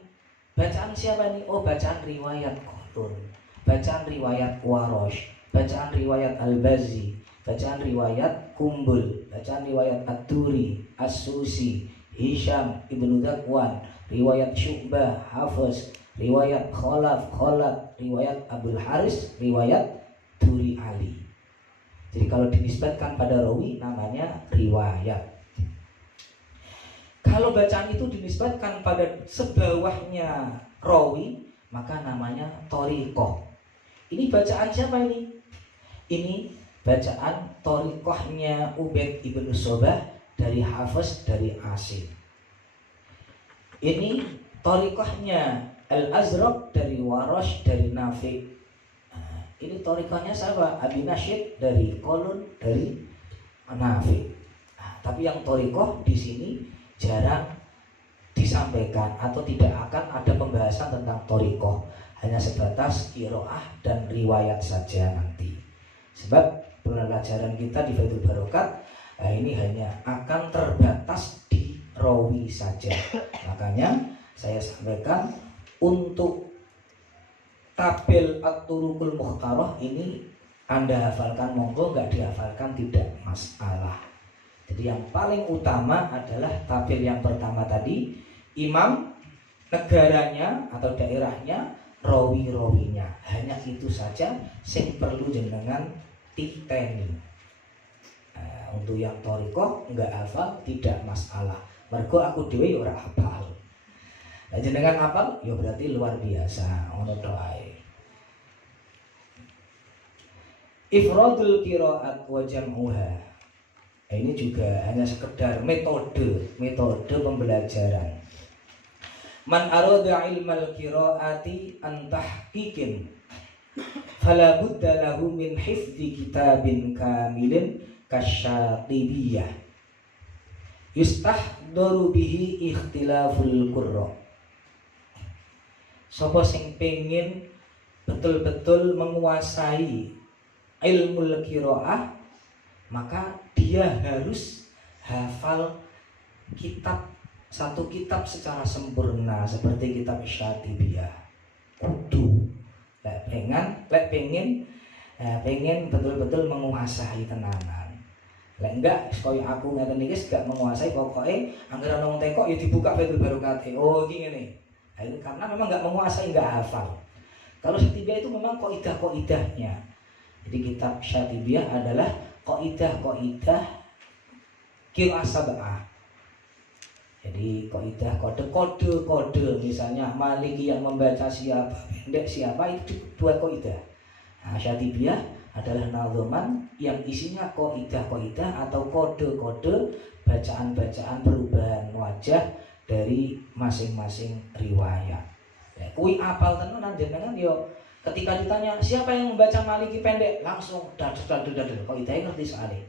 Bacaan siapa ini? Oh, bacaan riwayat Qulun, bacaan riwayat Warosh, bacaan riwayat Al-Bazzi, bacaan riwayat Kumbul, bacaan riwayat Ad-Duri, As-Susi, Hisham ibnu Dzakwan, riwayat Syu'bah, Hafiz, riwayat Khalaf, riwayat Abdul Haris, riwayat Duri Ali. Jadi kalau dinisbatkan pada rawi namanya riwayat. Kalau bacaan itu dinisbatkan pada sebawahnya rawi, maka namanya thariqah. Ini bacaan siapa ini? Ini bacaan thariqahnya Ubaid ibnu Sobbah dari Hafiz, dari Asim. Ini thariqahnya Al-Azraq dari Warosh, dari Nafi. Ini thariqahnya siapa? Abi Nasyid dari Qulun, dari Nafi. Tapi yang thoriqah di sini jarang disampaikan atau tidak akan ada pembahasan tentang thoriqah, hanya sebatas qiraah dan riwayat saja nanti. Sebab pelajaran kita di Fathul Barokat ini hanya akan terbatas di rawi saja. Makanya saya sampaikan untuk tabel at-turuqul mukhtarah ini Anda hafalkan monggo, nggak dihafalkan tidak masalah. Jadi yang paling utama adalah tabel yang pertama tadi, imam, negaranya atau daerahnya, rawi-rawinya. Hanya itu saja sing perlu jenengan titeni. Untuk yang thoriqah nggak hafal tidak masalah. Mergo aku dhewe ora hafal. Nah, jenengan hafal ya berarti luar biasa. Ono doae. Ifradul qiraat wa jam'uha. Ini juga hanya sekedar metode pembelajaran. Man arada ilmal qiraati an tahqiqin fala budda lahu min hifdzi kitabin kamilin kasyatibiyah yustahdaru bihi ikhtilaful qurra. Sapa sing pengin betul-betul menguasai ilmu qiraah, maka dia harus hafal satu kitab secara sempurna seperti kitab Syatibiyah. Kudu lek pengen betul-betul menguasai tenanan. Lek enggak koyo aku ngeten iki gak menguasai, pokoke anggere ana wong teko ya dibuka Fathul Barokat. Oh iki ngene. Nah, itu karena memang enggak menguasai, enggak hafal. Kalau Syatibiyah itu memang kaidah-kaidahnya. Jadi kitab Syatibiyah adalah kaidah qiraah sab'ah. Jadi kaidah kode, misalnya Maliki yang membaca siapa, pendek siapa, itu dua kaidah. Nah, Syatibiyah adalah nadhaman yang isinya kaidah atau kode-kode bacaan-bacaan perubahan wajah dari masing-masing riwayat. Ya, kuwi apal tenan jenengan yo ketika ditanya siapa yang membaca Maliki pendek, langsung dadar kaidahnya ngerti sekali.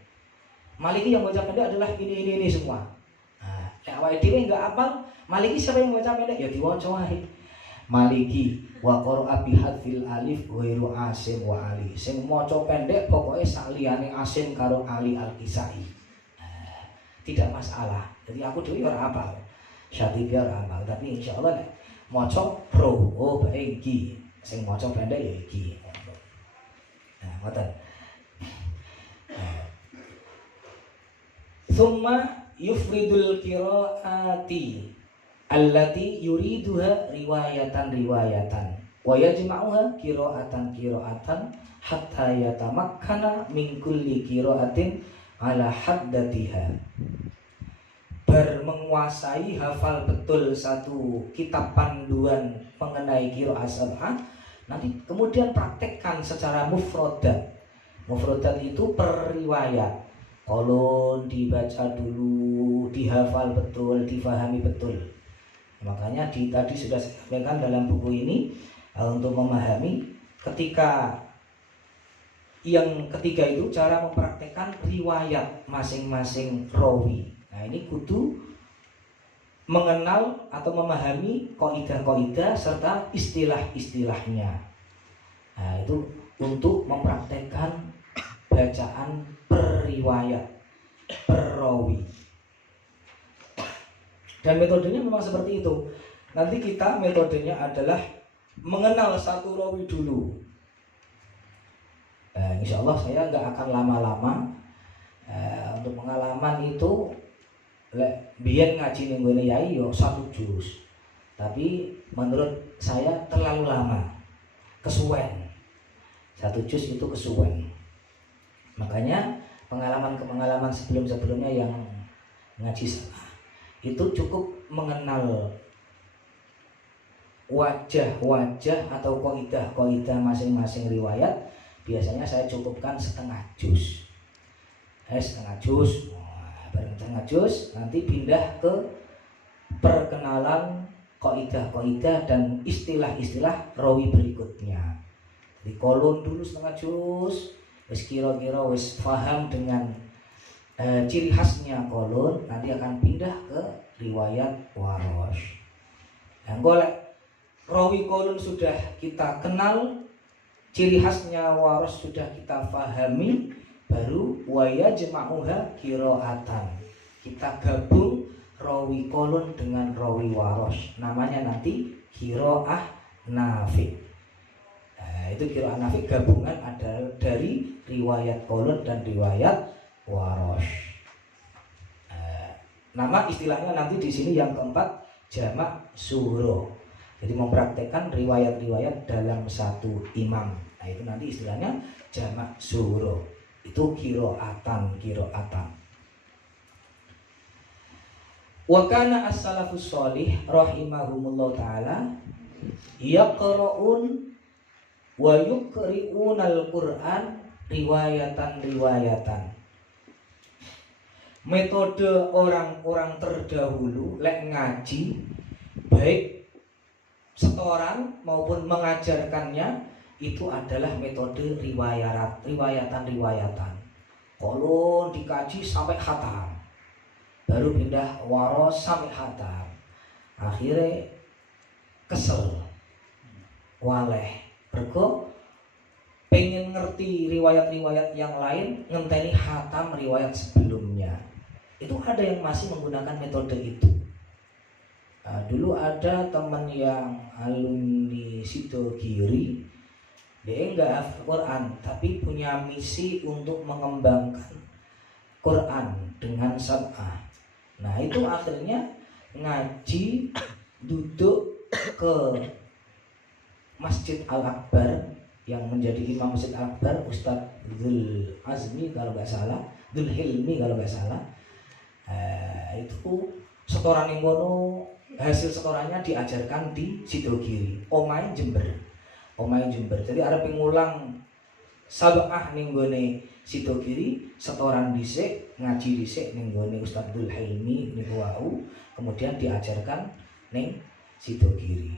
Maliki yang membaca pendek adalah ini semua. Nah, awake dhewe enggak apal Maliki siapa yang membaca pendek ya diwaca wae. Maliki wa qara'a bi hadfil alif ghairu asim wa ali. Sing maca pendek pokoke saliyane asim karo ali al-kisai. Nah, tidak masalah. Jadi aku dhewe ora apal. Syatibiyah ora apal, tapi insyaallah nek maca pro bae iki. Sing maca pendek ya iki. Nah, ngoten. Thumma yufridul qiraati allati yuriduha riwayatan wa yajma'uha qiraatan hatta yatamakkana min kulli qiraatin ala haddatiha. Menguasai hafal betul satu kitab panduan mengenai qiraah sab'ah, nanti kemudian praktekkan secara mufradat. Mufradat itu per riwayat. Kolon dibaca dulu, dihafal betul, difahami betul. Makanya tadi sudah saya sampaikan dalam buku ini untuk memahami ketika yang ketiga itu cara mempraktekkan riwayat masing-masing rawi. Nah, ini kudu mengenal atau memahami kaidah-kaidah serta istilah-istilahnya. Nah, itu untuk mempraktekkan bacaan per riwayat, per rawi. Dan metodenya memang seperti itu. Nanti kita metodenya adalah mengenal satu rawi dulu. Insya Allah saya nggak akan lama-lama. Untuk pengalaman itu biyen ngaji ning ngene yai yo 1 juz. Tapi menurut saya terlalu lama. Kesuwen. 1 juz itu kesuwen. Makanya pengalaman sebelumnya yang ngaji salah itu cukup mengenal wajah-wajah atau kaidah masing-masing riwayat. Biasanya saya cukupkan setengah juz. Setengah juz. Bareng setengah juz nanti pindah ke perkenalan kaidah dan istilah-istilah rawi berikutnya. Di kolon dulu setengah juz. Wis kira-kira wis paham dengan ciri khasnya kolon nanti akan pindah ke riwayat Warosh. Nah, golek rawi kolon sudah kita kenal, ciri khasnya Warosh sudah kita pahami, baru waya jema'uha qiraatan. Kita gabung rawi kolon dengan rawi Warosh, namanya nanti qiraah Nafi'. Nah, itu qiraah Nafi' gabungan ada dari riwayat kolon dan riwayat Warosh. Nama istilahnya nanti di sini yang keempat jamak suro. Jadi mempraktekkan riwayat-riwayat dalam satu imam. Nah, itu nanti istilahnya jamak suro. Itu qiraatan. Wa kana as-salafus shalih rahimahumullah taala yaqra'un wa yuqri'unal Qur'an riwayatan. Metode orang-orang terdahulu lek ngaji, baik setoran maupun mengajarkannya, itu adalah metode riwayatan. Kalau dikaji sampai khatam, baru pindah Warosh sampai khatam, akhirnya kesel, waleh, berko pengen ngerti riwayat-riwayat yang lain, ngenteni khatam riwayat sebelumnya. Itu ada yang masih menggunakan metode itu. Nah, dulu ada teman yang alumni Sidogiri, dia nggak hafal Quran, tapi punya misi untuk mengembangkan Quran dengan sab'ah. Nah, itu akhirnya ngaji, duduk ke Masjid Al-Akbar yang menjadi imam Masjid Al-Akbar, Ustadz Dzul Azmi kalau nggak salah, Dzul Hilmi kalau nggak salah. Itu setoran yang mono, hasil setorannya diajarkan di Sidogiri, Omahe Jember. Jadi ada pengulang sab'ah ning gone Sidogiri, setoran dhisik, ngaji dhisik ning gone Ustadz Dzul Hilmi niku wau, kemudian diajarkan ning Sidogiri.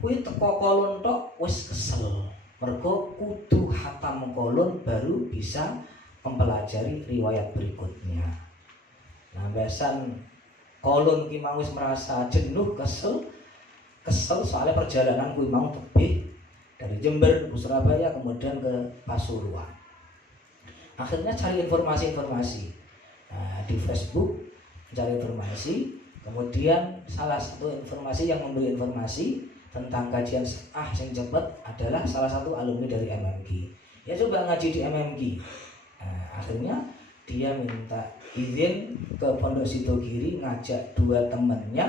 Kuwi teko kolon tok wis kesel. Mergo kudu khatam kolon baru bisa mempelajari riwayat berikutnya. Nah, besan kolon ki mau wis merasa jenuh, kesel soalnya perjalanan kuwi mau tebih dari Jember ke Surabaya kemudian ke Pasuruan. Akhirnya cari informasi. Nah, di Facebook cari informasi, kemudian salah satu informasi yang memberi informasi tentang kajian yang cepat adalah salah satu alumni dari MMG. Ya coba ngaji di MMG. Nah, akhirnya dia minta izin ke Pondok Sidogiri, ngajak dua temannya,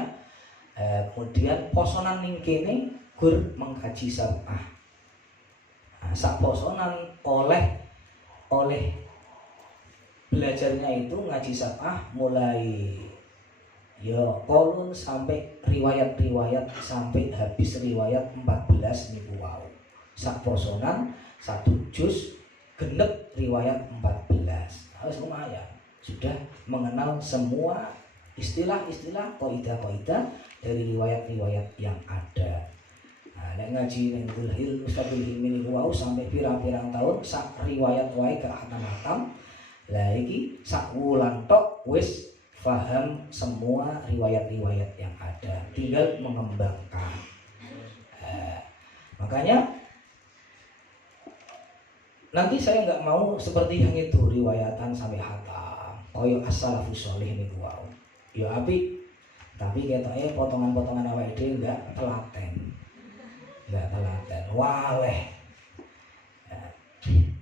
kemudian posonan ning kene gur mengkaji sab'ah. Nah, sak posonan oleh belajarnya itu ngaji sab'ah mulai ya kolon sampai riwayat sampai habis riwayat 14 niku wau. Sak posonan satu juz genep riwayat 14. Harus lumayan, sudah mengenal semua istilah-istilah, kaidah-kaidah dari riwayat-riwayat yang ada. Nah, nek ngaji ning Ustadz Hilmi niku wau sampai pirang-pirang tahun sak riwayat wae gak hatam-hatam. Lah iki sak wulan tok wis paham semua riwayat-riwayat yang ada, tinggal mengembangkan. Makanya nanti saya nggak mau seperti yang itu riwayatan sampai hatam, koyo as-salafus shalih niku wau. Ya apik, tapi ketoke potongan-potongan awake dhewe nggak telaten. Waleh.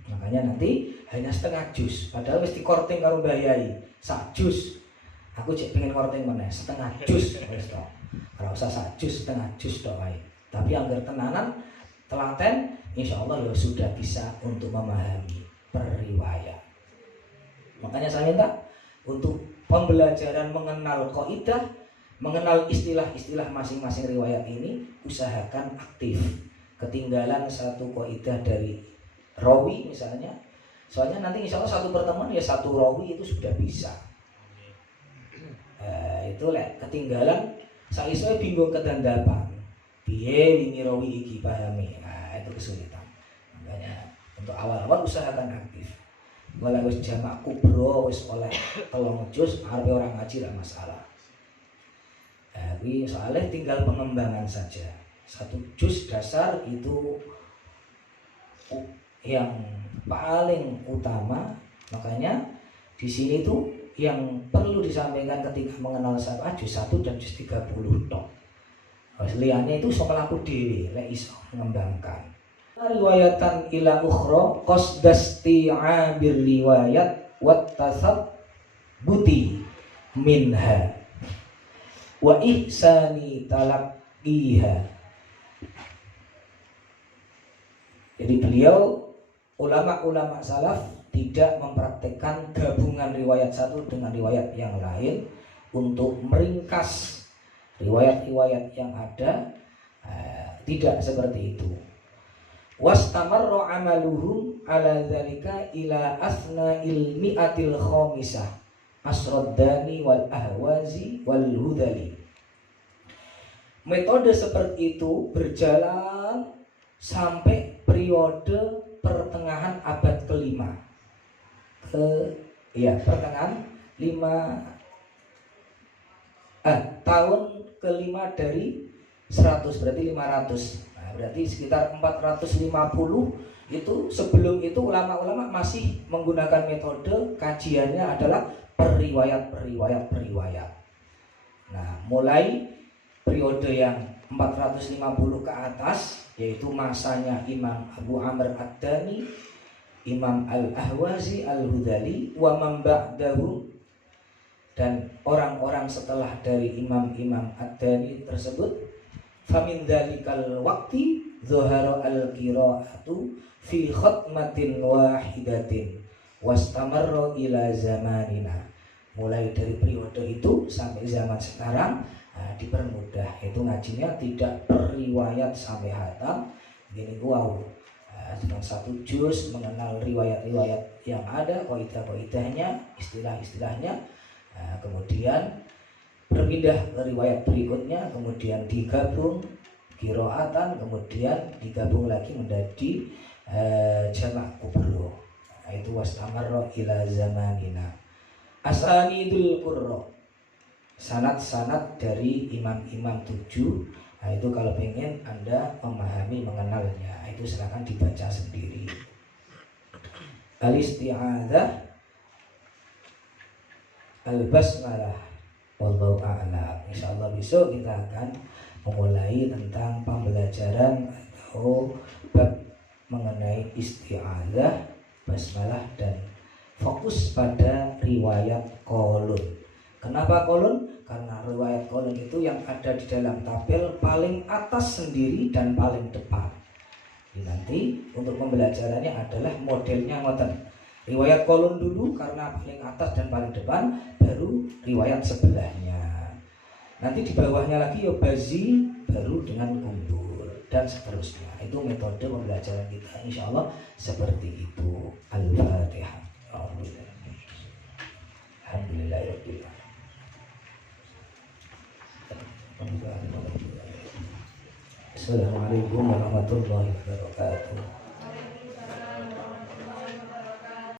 Makanya nanti hanya setengah juz, padahal wis dikorting karo Mbah Yai. Sak juz. Aku cek pengen korting meneh setengah juz wis tok. Ora usah sak juz, setengah juz tok wae. Tapi anggar tenanan telaten, insyaallah ya sudah bisa untuk memahami periwayat. Makanya saya minta untuk pembelajaran mengenal kaidah, mengenal istilah-istilah masing-masing riwayat ini, usahakan aktif. Ketinggalan satu kaidah dari rawi misalnya, soalnya nanti insyaallah satu pertemuan ya satu rawi itu sudah bisa. Itu lek ketinggalan saisoi bingung kedandapan. Piye wingi rawi iki pahami. Nah, itu kesulitan. Makanya untuk awal-awal usahakan aktif. Mulai wis jamak kubro wis oleh 3 juz arepe orang ngaji lah masalah. Tapi soalnya tinggal pengembangan saja. 1 juz dasar itu yang paling utama, makanya di sini tuh yang perlu disampaikan ketika mengenal sab'ah juz 1 dan juz 30 tok. Liyane itu iso mlaku dhewe, lek iso mengembangkan. Riwayatan ila ukhra qasdasti'abir riwayat wat tasabbuti minha wa ihsani talaqqiha. Jadi beliau ulama-ulama salaf tidak mempraktekkan gabungan riwayat satu dengan riwayat yang lain untuk meringkas riwayat-riwayat yang ada, tidak seperti itu. Wastamarra amaluhum ala dzalika ila asna'il mi'atil khamisah asraddani wal ahwazi wal hudali. Metode seperti itu berjalan sampai periode pertengahan abad ke-5. Pertengahan tahun ke-5 dari 100, berarti 500. Berarti sekitar 450 itu. Sebelum itu ulama-ulama masih menggunakan metode kajiannya adalah periwayat. Nah, mulai periode yang 450 ke atas, yaitu masanya Imam Abu Amr Ad-Dani, Imam Al-Ahwazi Al-Hudali, wa man ba'dahu, dan orang-orang setelah dari imam-imam Ad-Dani tersebut. Famin dzalikal waqti dzahara al-qira'atu fi khatmatin wahidatin wastamarra ila zamanina. Mulai dari periode itu sampai zaman sekarang dipermudah, itu ngajinya tidak periwayat sampai hatam. Gini cuma 1 juz mengenal riwayat-riwayat yang ada, kaidah-kaidahnya, istilah-istilahnya. Kemudian berpindah ke riwayat berikutnya, kemudian digabung qiraatan, kemudian digabung lagi menjadi jamak kubro. Itu wastamarra ila zamanina. Asanidul qurra, sanad-sanad dari imam-imam 7. Itu kalau pengen Anda memahami, mengenalnya, itu silakan dibaca sendiri. Al-isti'adzah, al-basmalah, wallahu a'lam. Insyaallah besok kita akan memulai tentang pembelajaran atau bab mengenai isti'adzah, basmalah, dan fokus pada riwayat kolun. Kenapa kolun? Karena riwayat kolun itu yang ada di dalam tabel paling atas sendiri dan paling depan. Jadi nanti untuk pembelajarannya adalah modelnya ngoten. Riwayat kolon dulu karena paling atas dan paling depan, baru riwayat sebelahnya. Nanti di bawahnya lagi bazi, baru dengan kumpul, dan seterusnya. Itu metode pembelajaran kita, insya Allah seperti itu. Al-Fatihah. Alhamdulillahirabbil alamin. Assalamualaikum warahmatullahi wabarakatuh.